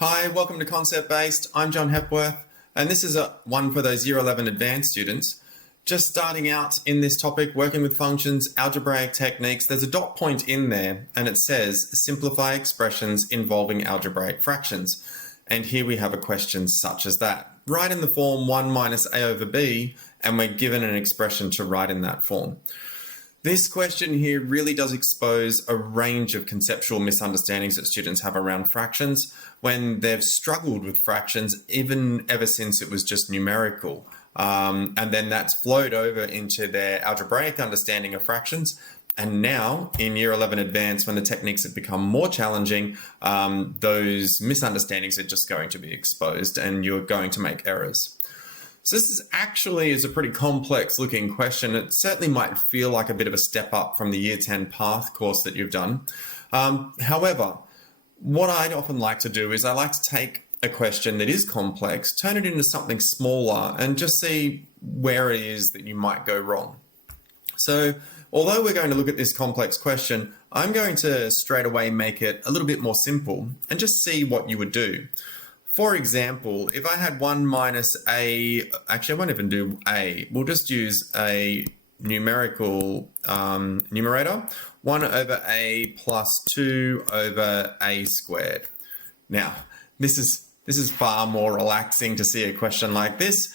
Hi, welcome to Concept Based. I'm John Hepworth, and this is one for those Year 11 advanced students. Just starting out in this topic, working with functions, algebraic techniques, there's a dot point in there, and it says simplify expressions involving algebraic fractions. And here we have a question such as that. Write in the form 1 minus a over b, and we're given an expression to write in that form. This question here really does expose a range of conceptual misunderstandings that students have around fractions when they've struggled with fractions even ever since it was just numerical. And then that's flowed over into their algebraic understanding of fractions. And now in Year 11 Advanced, when the techniques have become more challenging, those misunderstandings are just going to be exposed and you're going to make errors. So this is a pretty complex looking question. It certainly might feel like a bit of a step up from the Year 10 Path course that you've done. However, what I'd often like to do is I like to take a question that is complex, turn it into something smaller and just see where it is that you might go wrong. So although we're going to look at this complex question, I'm going to straight away make it a little bit more simple and just see what you would do. For example, if I had 1 minus a, actually I won't even do a, we'll just use a numerical numerator, 1 over a plus 2 over a squared. Now, this is far more relaxing to see a question like this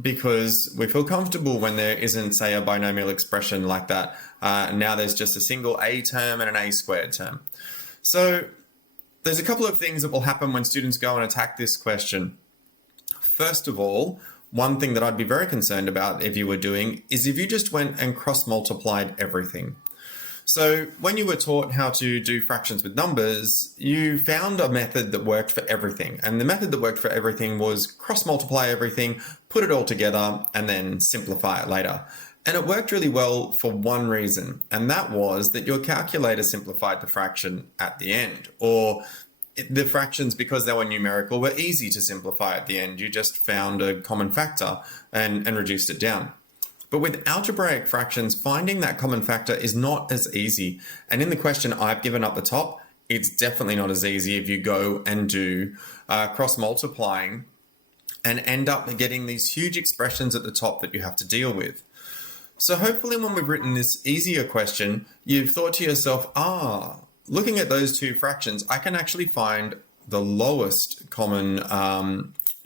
because we feel comfortable when there isn't, say, a binomial expression like that. Now there's just a single a term and an a squared term. So there's a couple of things that will happen when students go and attack this question. First of all, one thing that I'd be very concerned about if you were doing is if you just went and cross-multiplied everything. So when you were taught how to do fractions with numbers, you found a method that worked for everything. And the method that worked for everything was cross-multiply everything, put it all together, and then simplify it later. And it worked really well for one reason, and that was that your calculator simplified the fraction at the end, or the fractions, because they were numerical, were easy to simplify at the end. You just found a common factor and reduced it down. But with algebraic fractions, finding that common factor is not as easy. And in the question I've given up the top, it's definitely not as easy if you go and do cross-multiplying and end up getting these huge expressions at the top that you have to deal with. So hopefully when we've written this easier question, you've thought to yourself, looking at those two fractions, I can actually find the lowest common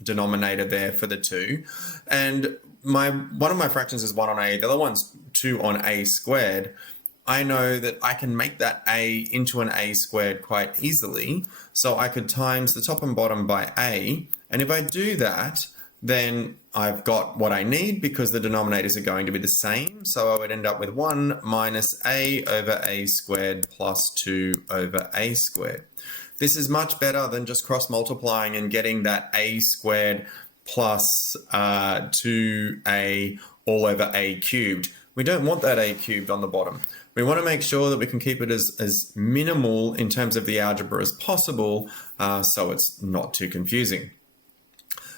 denominator there for the two. And one of my fractions is 1 on a, the other one's 2 on a squared. I know that I can make that a into an a squared quite easily. So I could times the top and bottom by a. And if I do that, then I've got what I need because the denominators are going to be the same. So I would end up with 1 minus a over a squared plus 2 over a squared. This is much better than just cross-multiplying and getting that a squared plus 2a all over a cubed. We don't want that a cubed on the bottom. We want to make sure that we can keep it as minimal in terms of the algebra as possible so it's not too confusing.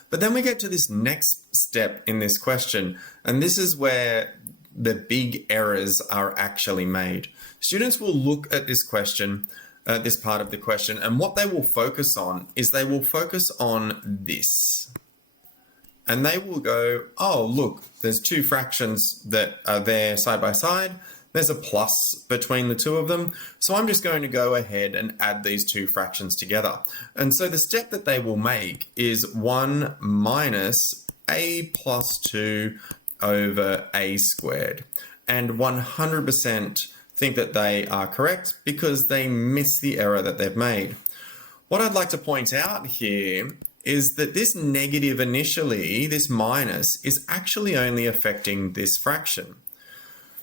But then we get to this next step in this question, and this is where the big errors are actually made. Students will look at this question, this part of the question, and what they will focus on is they will focus on this. And they will go, oh, look, there's two fractions that are there side by side. There's a plus between the two of them. So I'm just going to go ahead and add these two fractions together. And so the step that they will make is 1 minus a plus 2 over a squared. And 100% think that they are correct because they miss the error that they've made. What I'd like to point out here is that this negative initially, this minus, is actually only affecting this fraction.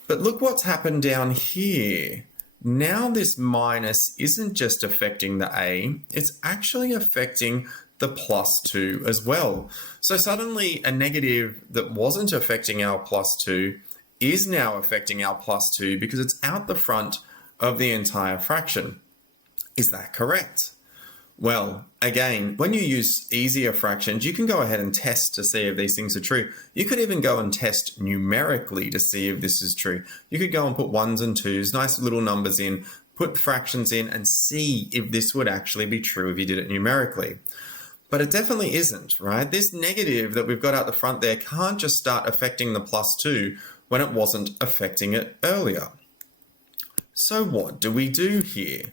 But look what's happened down here. Now this minus isn't just affecting the a, it's actually affecting the plus 2 as well. So suddenly a negative that wasn't affecting our plus 2 is now affecting our plus 2 because it's out the front of the entire fraction. Is that correct? Well, again, when you use easier fractions, you can go ahead and test to see if these things are true. You could even go and test numerically to see if this is true. You could go and put 1s and 2s, nice little numbers in, put fractions in and see if this would actually be true if you did it numerically. But it definitely isn't, right? This negative that we've got out the front there can't just start affecting the +2 when it wasn't affecting it earlier. So what do we do here?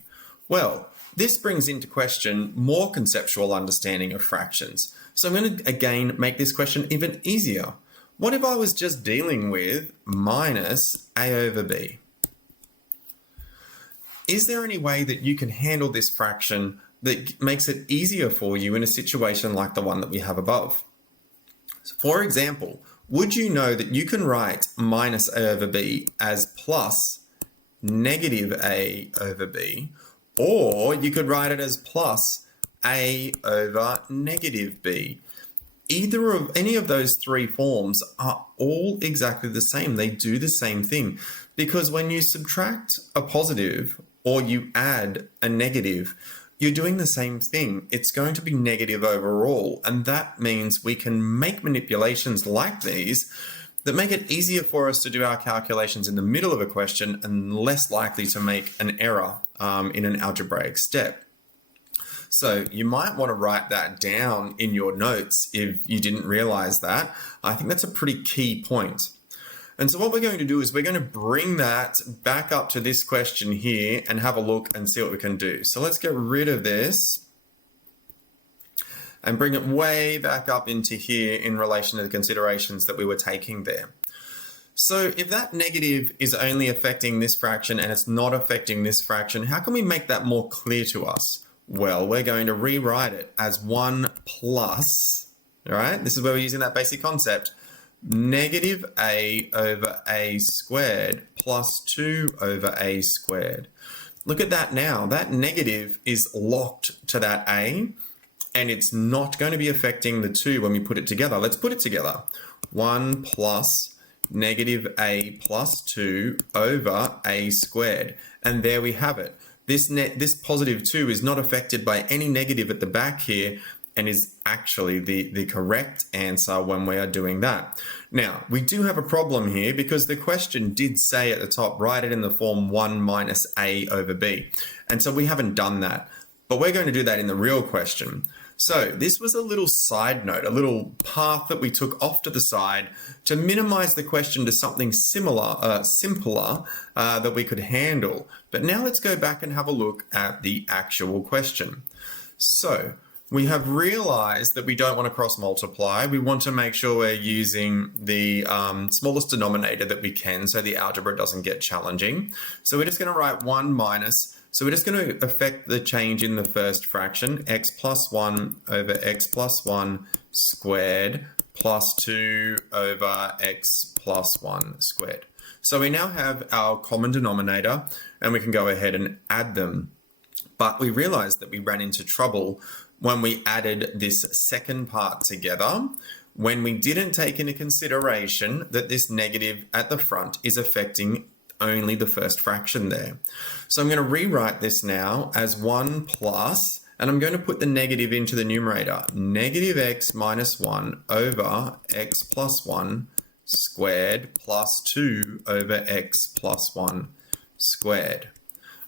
Well, this brings into question more conceptual understanding of fractions. So I'm going to, again, make this question even easier. What if I was just dealing with minus a over b? Is there any way that you can handle this fraction that makes it easier for you in a situation like the one that we have above? So for example, would you know that you can write minus a over b as plus negative a over b, or you could write it as plus a over negative b? Either of any of those three forms are all exactly the same. They do the same thing, because when you subtract a positive or you add a negative, you're doing the same thing. It's going to be negative overall, and that means we can make manipulations like these that make it easier for us to do our calculations in the middle of a question and less likely to make an error in an algebraic step. So you might want to write that down in your notes if you didn't realize that. I think that's a pretty key point. And so what we're going to do is we're going to bring that back up to this question here and have a look and see what we can do. So let's get rid of this and bring it way back up into here in relation to the considerations that we were taking there. So if that negative is only affecting this fraction and it's not affecting this fraction, how can we make that more clear to us? Well, we're going to rewrite it as 1 plus, all right? This is where we're using that basic concept, negative a over a squared plus 2 over a squared. Look at that now. That negative is locked to that a, and it's not going to be affecting the 2 when we put it together. Let's put it together. 1 plus negative a plus 2 over a squared. And there we have it. This positive 2 is not affected by any negative at the back here, and is actually the correct answer when we are doing that. Now, we do have a problem here because the question did say at the top, write it in the form 1 minus a over b. And so we haven't done that, but we're going to do that in the real question. So this was a little side note, a little path that we took off to the side to minimize the question to something similar, simpler that we could handle. But now let's go back and have a look at the actual question. So we have realized that we don't want to cross multiply. We want to make sure we're using the smallest denominator that we can so the algebra doesn't get challenging. So we're just going to write 1 minus. So we're just going to affect the change in the first fraction, x plus 1 over x plus 1 squared plus 2 over x plus 1 squared. So we now have our common denominator and we can go ahead and add them. But we realized that we ran into trouble when we added this second part together, when we didn't take into consideration that this negative at the front is affecting only the first fraction there. So I'm going to rewrite this now as 1 plus, and I'm going to put the negative into the numerator, negative x minus 1 over x plus 1 squared plus 2 over x plus 1 squared.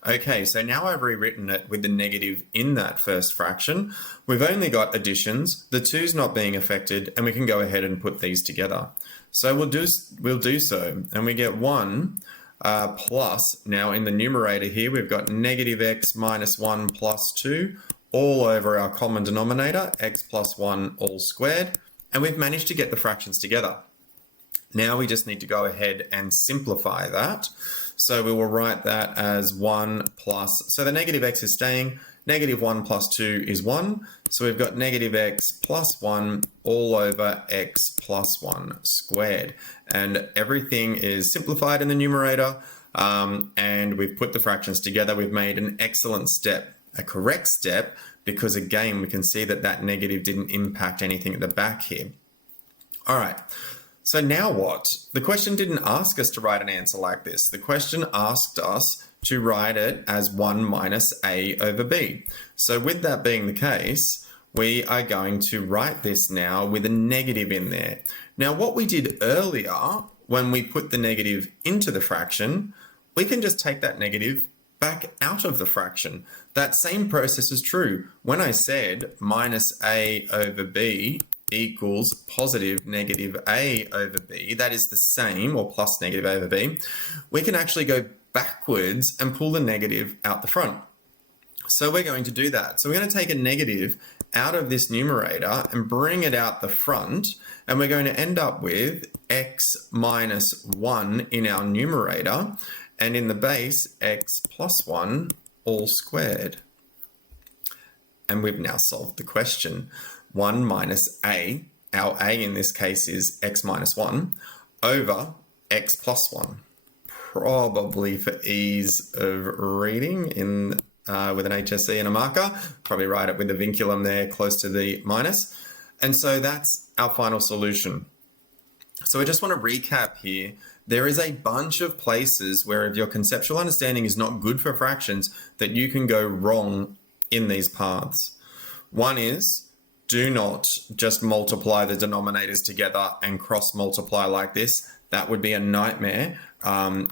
Okay, so now I've rewritten it with the negative in that first fraction. We've only got additions, the 2's not being affected, and we can go ahead and put these together. So we'll do so, and we get 1 plus, now in the numerator here, we've got negative x minus 1 plus 2 all over our common denominator, x plus 1 all squared, and we've managed to get the fractions together. Now we just need to go ahead and simplify that. So we will write that as 1 plus, so the negative x is staying, negative 1 plus 2 is 1, so we've got negative x plus 1 all over x plus 1 squared. And everything is simplified in the numerator, and we've put the fractions together. We've made an excellent step, a correct step, because again, we can see that that negative didn't impact anything at the back here. All right. So now what? The question didn't ask us to write an answer like this. The question asked us to write it as 1 minus a over b. So with that being the case, we are going to write this now with a negative in there. Now what we did earlier, when we put the negative into the fraction, we can just take that negative back out of the fraction. That same process is true. When I said minus a over b equals positive negative a over b, that is the same, or plus negative a over b, we can actually go backwards and pull the negative out the front. So we're going to do that. So we're going to take a negative out of this numerator and bring it out the front, and we're going to end up with x minus 1 in our numerator, and in the base, x plus 1 all squared. And we've now solved the question. 1 minus a, our a in this case is x minus 1, over x plus 1. Probably for ease of reading with an HSC and a marker, probably write it with the vinculum there close to the minus. And so that's our final solution. So I just want to recap here. There is a bunch of places where if your conceptual understanding is not good for fractions, that you can go wrong in these paths. One is, do not just multiply the denominators together and cross multiply like this. That would be a nightmare.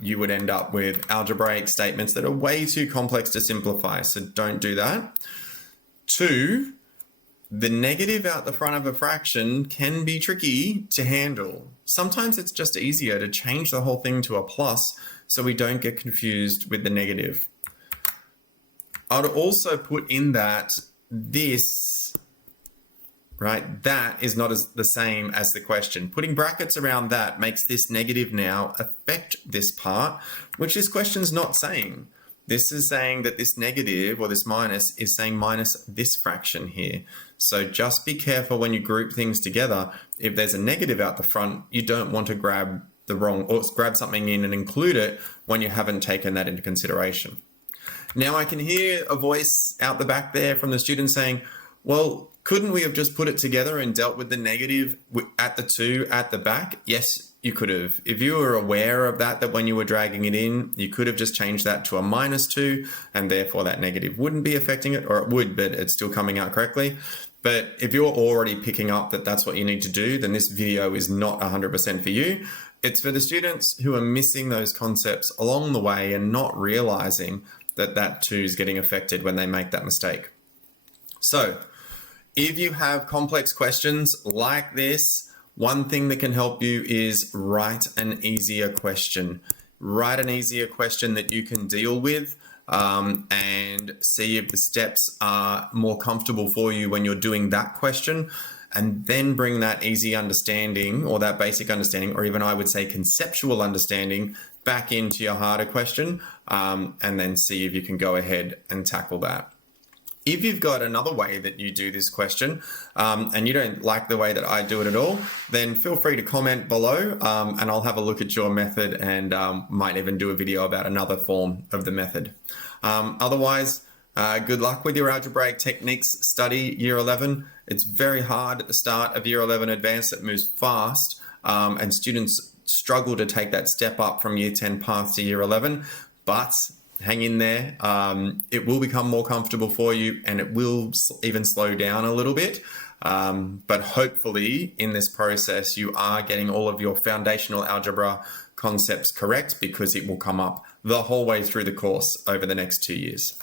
You would end up with algebraic statements that are way too complex to simplify, so don't do that. 2, the negative out the front of a fraction can be tricky to handle. Sometimes it's just easier to change the whole thing to a plus so we don't get confused with the negative. I'd also put in that this, right, that is not the same as the question. Putting brackets around that makes this negative now affect this part, which this question's not saying. This is saying that this negative, or this minus, is saying minus this fraction here. So just be careful when you group things together. If there's a negative out the front, you don't want to grab the wrong, or grab something in and include it when you haven't taken that into consideration. Now I can hear a voice out the back there from the student saying, well, couldn't we have just put it together and dealt with the negative at the 2 at the back? Yes, you could have. If you were aware of that when you were dragging it in, you could have just changed that to a minus 2, and therefore that negative wouldn't be affecting it, or it would, but it's still coming out correctly. But if you're already picking up that that's what you need to do, then this video is not 100% for you. It's for the students who are missing those concepts along the way and not realizing that that 2 is getting affected when they make that mistake. So, if you have complex questions like this, one thing that can help you is write an easier question. Write an easier question that you can deal with and see if the steps are more comfortable for you when you're doing that question, and then bring that easy understanding, or that basic understanding, or even I would say conceptual understanding, back into your harder question, and then see if you can go ahead and tackle that. If you've got another way that you do this question and you don't like the way that I do it at all, then feel free to comment below and I'll have a look at your method and might even do a video about another form of the method. Otherwise, good luck with your algebraic techniques study year 11. It's very hard at the start of year 11 advanced. It moves fast and students struggle to take that step up from year 10 path to year 11, but hang in there. It will become more comfortable for you, and it will even slow down a little bit. But hopefully in this process, you are getting all of your foundational algebra concepts correct, because it will come up the whole way through the course over the next 2 years.